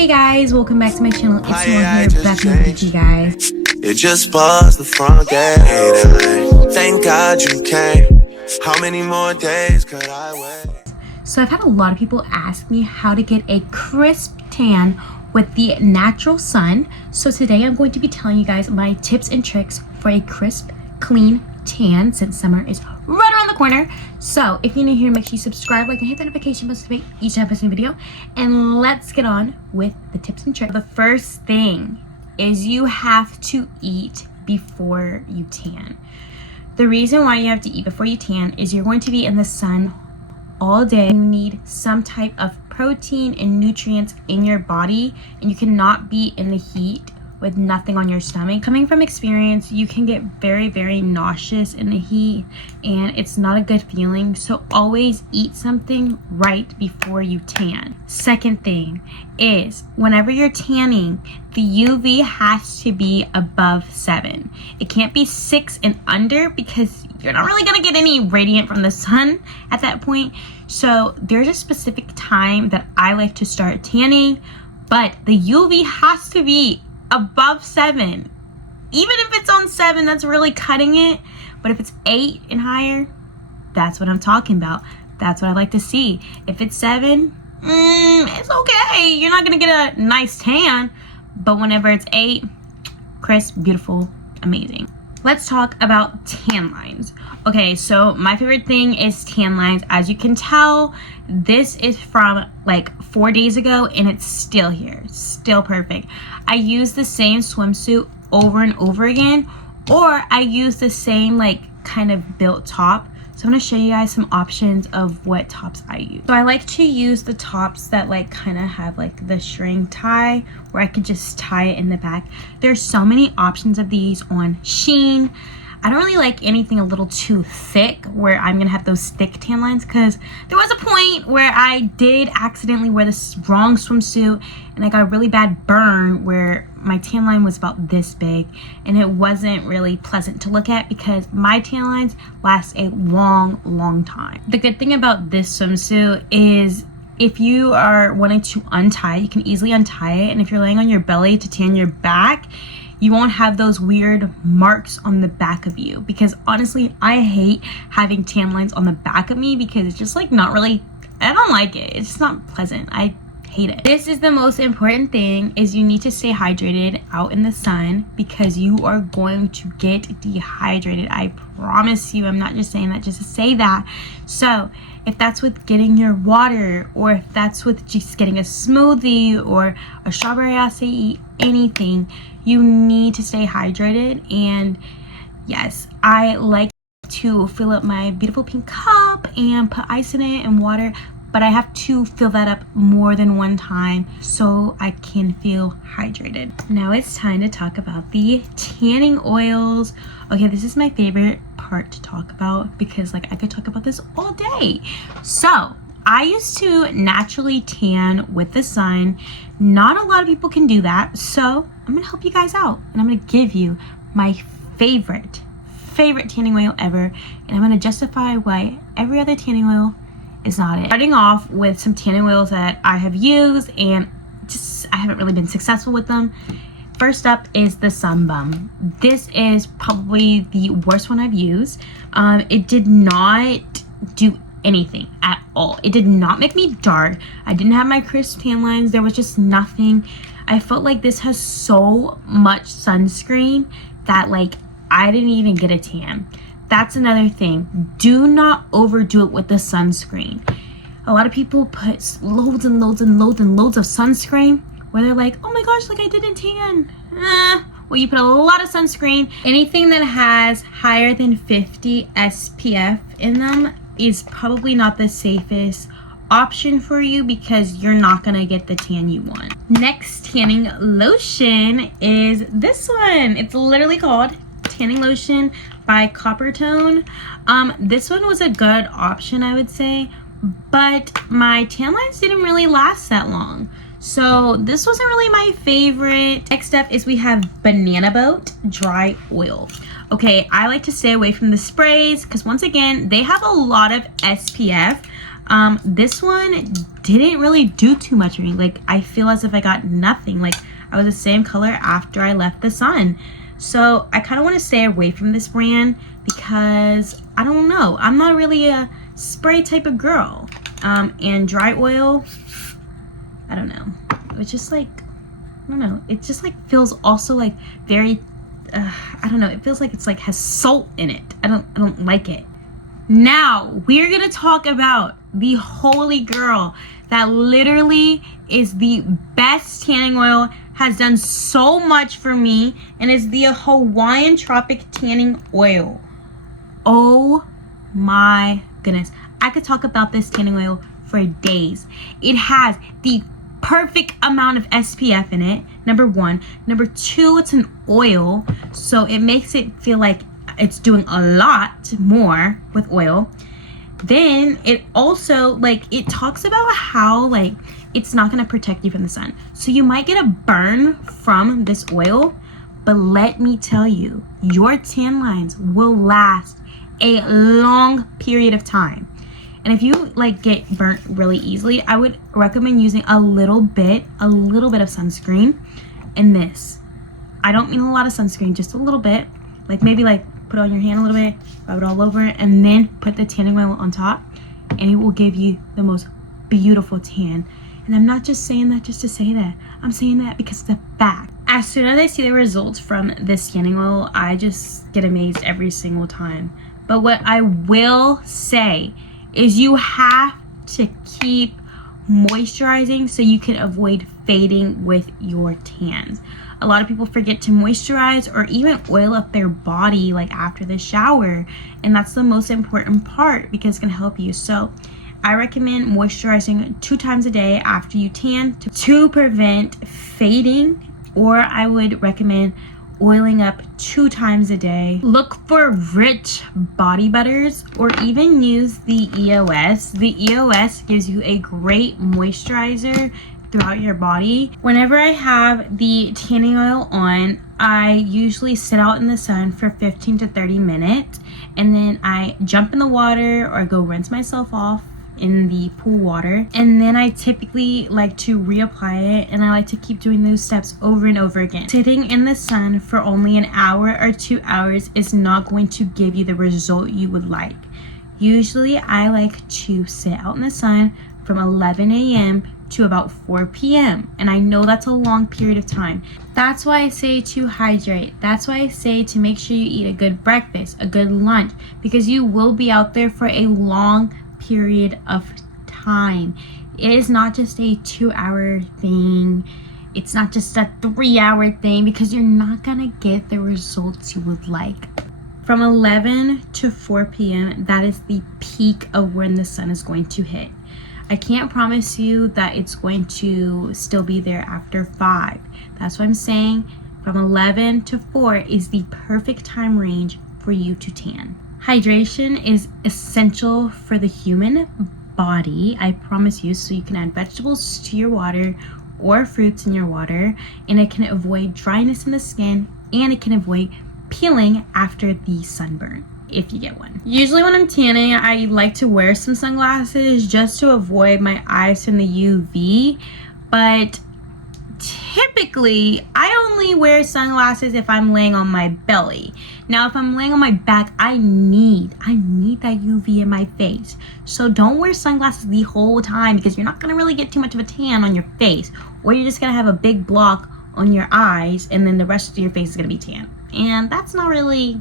Hey guys, welcome back to my channel. It's Noah here, back with you guys. It just buzzed the front gate. Thank God you came. How many more days could I wait? So I've had a lot of people ask me how to get a crisp tan with the natural sun. So today I'm going to be telling you guys my tips and tricks for a crisp, clean tan since summer is right around the corner. So if you're new here, make sure you subscribe, like, and hit the notification bell to make each time I post a new video. And let's get on with the tips and tricks. The first thing is you have to eat before you tan. The reason why you have to eat before you tan is you're going to be in the sun all day. You need some type of protein and nutrients in your body, and you cannot be in the heat with nothing on your stomach. Coming from experience, you can get very nauseous in the heat, and it's not a good feeling. So always eat something right before you tan. Second thing is, whenever you're tanning, the UV has to be above 7. It can't be 6 and under because you're not really gonna get any radiant from the sun at that point. So there's a specific time that I like to start tanning, but the UV has to be above 7. Even if it's on 7, that's really cutting it. But if it's 8 and higher, that's what I'm talking about. That's what I like to see. If it's 7, it's okay. You're not gonna get a nice tan. But whenever it's 8, crisp, beautiful, amazing. Let's talk about tan lines. Okay, so my favorite thing is tan lines. As you can tell, this is from like 4 days ago and it's still here, still perfect. I use the same swimsuit over and over again, or I use the same like kind of built top. So I'm gonna show you guys some options of what tops I use. So I like to use the tops that like kind of have like the string tie where I could just tie it in the back. There's so many options of these on Shein. I don't really like anything a little too thick where I'm gonna have those thick tan lines, because there was a point where I did accidentally wear this wrong swimsuit and I got a really bad burn where my tan line was about this big, and it wasn't really pleasant to look at because my tan lines last a long time. The good thing about this swimsuit is if you are wanting to untie, you can easily untie it, and if you're laying on your belly to tan your back, you won't have those weird marks on the back of you, because honestly I hate having tan lines on the back of me because it's just like not really, I don't like it. It's just not pleasant. I hate it. This is the most important thing, is you need to stay hydrated out in the sun because you are going to get dehydrated. I promise you. I'm not just saying that just to say that. So if that's with getting your water, or if that's with just getting a smoothie or a strawberry acai, anything, you need to stay hydrated. And yes, I like to fill up my beautiful pink cup and put ice in it and water, but I have to fill that up more than one time so I can feel hydrated. Now it's time to talk about the tanning oils. Okay, this is my favorite part to talk about because like I could talk about this all day. So I used to naturally tan with the sun. Not a lot of people can do that, so I'm gonna help you guys out, and I'm gonna give you my favorite tanning oil ever, and I'm gonna justify why every other tanning oil is not it. Starting off with some tanning oils that I have used and just I haven't really been successful with them. First up is the Sun Bum. This is probably the worst one I've used. It did not do anything at all. It did not make me dark. I didn't have my crisp tan lines. There was just nothing. I felt like this has so much sunscreen that like I didn't even get a tan. That's another thing. Do not overdo it with the sunscreen. A lot of people put loads of sunscreen where they're like, oh my gosh, like I didn't tan. Well, you put a lot of sunscreen. Anything that has higher than 50 SPF in them is probably not the safest option for you because you're not gonna get the tan you want. Next tanning lotion is this one. It's literally called Tanning Lotion by Coppertone. This one was a good option, I would say, but my tan lines didn't really last that long, so this wasn't really my favorite. Next up is we have Banana Boat Dry Oil. Okay, I like to stay away from the sprays because once again they have a lot of SPF. This one didn't really do too much for me. Like, I feel as if I got nothing. Like, I was the same color after I left the sun. So I kind of want to stay away from this brand because I don't know. I'm not really a spray type of girl. And dry oil, I don't know. It's just like, I don't know. It just like feels also like very, I don't know. It feels like it's like has salt in it. I don't like it. Now we're gonna talk about the holy girl that literally is the best tanning oil, has done so much for me, and is the Hawaiian Tropic Tanning Oil. Oh my goodness. I could talk about this tanning oil for days. It has the perfect amount of SPF in it, number one. Number two, it's an oil, so it makes it feel like it's doing a lot more with oil. Then it also, like, it talks about how, like, it's not going to protect you from the sun. So you might get a burn from this oil, but let me tell you, your tan lines will last a long period of time. And if you like get burnt really easily, I would recommend using a little bit of sunscreen in this. I don't mean a lot of sunscreen, just a little bit. Like maybe like put it on your hand a little bit, rub it all over, and then put the tanning oil on top, and it will give you the most beautiful tan. And I'm not just saying that just to say that. I'm saying that because it's a fact. As soon as I see the results from this tanning oil, I just get amazed every single time. But what I will say is you have to keep moisturizing so you can avoid fading with your tans. A lot of people forget to moisturize or even oil up their body like after the shower, and that's the most important part because it's gonna help you. So I recommend moisturizing 2 times a day after you tan to prevent fading, or I would recommend oiling up 2 times a day. Look for rich body butters, or even use the EOS. The EOS gives you a great moisturizer throughout your body. Whenever I have the tanning oil on, I usually sit out in the sun for 15 to 30 minutes, and then I jump in the water or go rinse myself off in the pool water, and then I typically like to reapply it, and I like to keep doing those steps over and over again. Sitting in the sun for only an hour or 2 hours is not going to give you the result you would like. Usually I like to sit out in the sun from 11 a.m. to about 4 p.m. and I know that's a long period of time. That's why I say to hydrate. That's why I say to make sure you eat a good breakfast, a good lunch, because you will be out there for a long period of time. It is not just a 2-hour thing. It's not just a 3-hour thing, because you're not gonna get the results you would like. From 11 to 4 p.m. that is the peak of when the sun is going to hit. I can't promise you that it's going to still be there after 5. That's what I'm saying. From 11 to 4 is the perfect time range for you to tan. Hydration is essential for the human body, I promise you, so you can add vegetables to your water or fruits in your water, and it can avoid dryness in the skin, and it can avoid peeling after the sunburn if you get one. Usually when I'm tanning, I like to wear some sunglasses just to avoid my eyes from the UV, but typically I only wear sunglasses if I'm laying on my belly. Now if I'm laying on my back, I need that UV in my face. So don't wear sunglasses the whole time, because you're not gonna really get too much of a tan on your face, or you're just gonna have a big block on your eyes and then the rest of your face is gonna be tan, and that's not really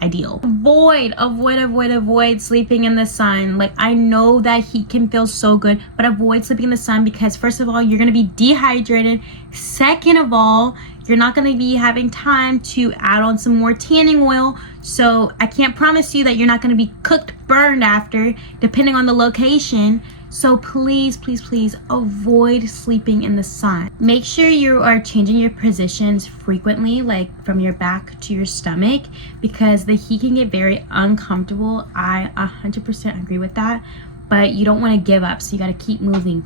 ideal. Avoid sleeping in the sun. Like, I know that heat can feel so good, but avoid sleeping in the sun, because first of all, you're gonna be dehydrated. Second of all, you're not gonna be having time to add on some more tanning oil, so I can't promise you that you're not gonna be cooked, burned after, depending on the location. So please avoid sleeping in the sun. Make sure you are changing your positions frequently, like from your back to your stomach, because the heat can get very uncomfortable. I 100% agree with that, but you don't want to give up, so you got to keep moving,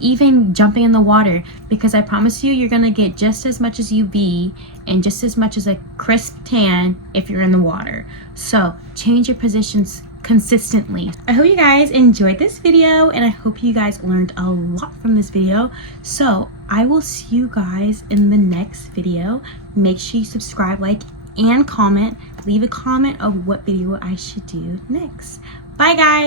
even jumping in the water, because I promise you, you're going to get just as much as UV and just as much as a crisp tan if you're in the water. So change your positions consistently. I hope you guys enjoyed this video, and I hope you guys learned a lot from this video. So I will see you guys in the next video. Make sure you subscribe, like, and comment. Leave a comment of what video I should do next. Bye guys.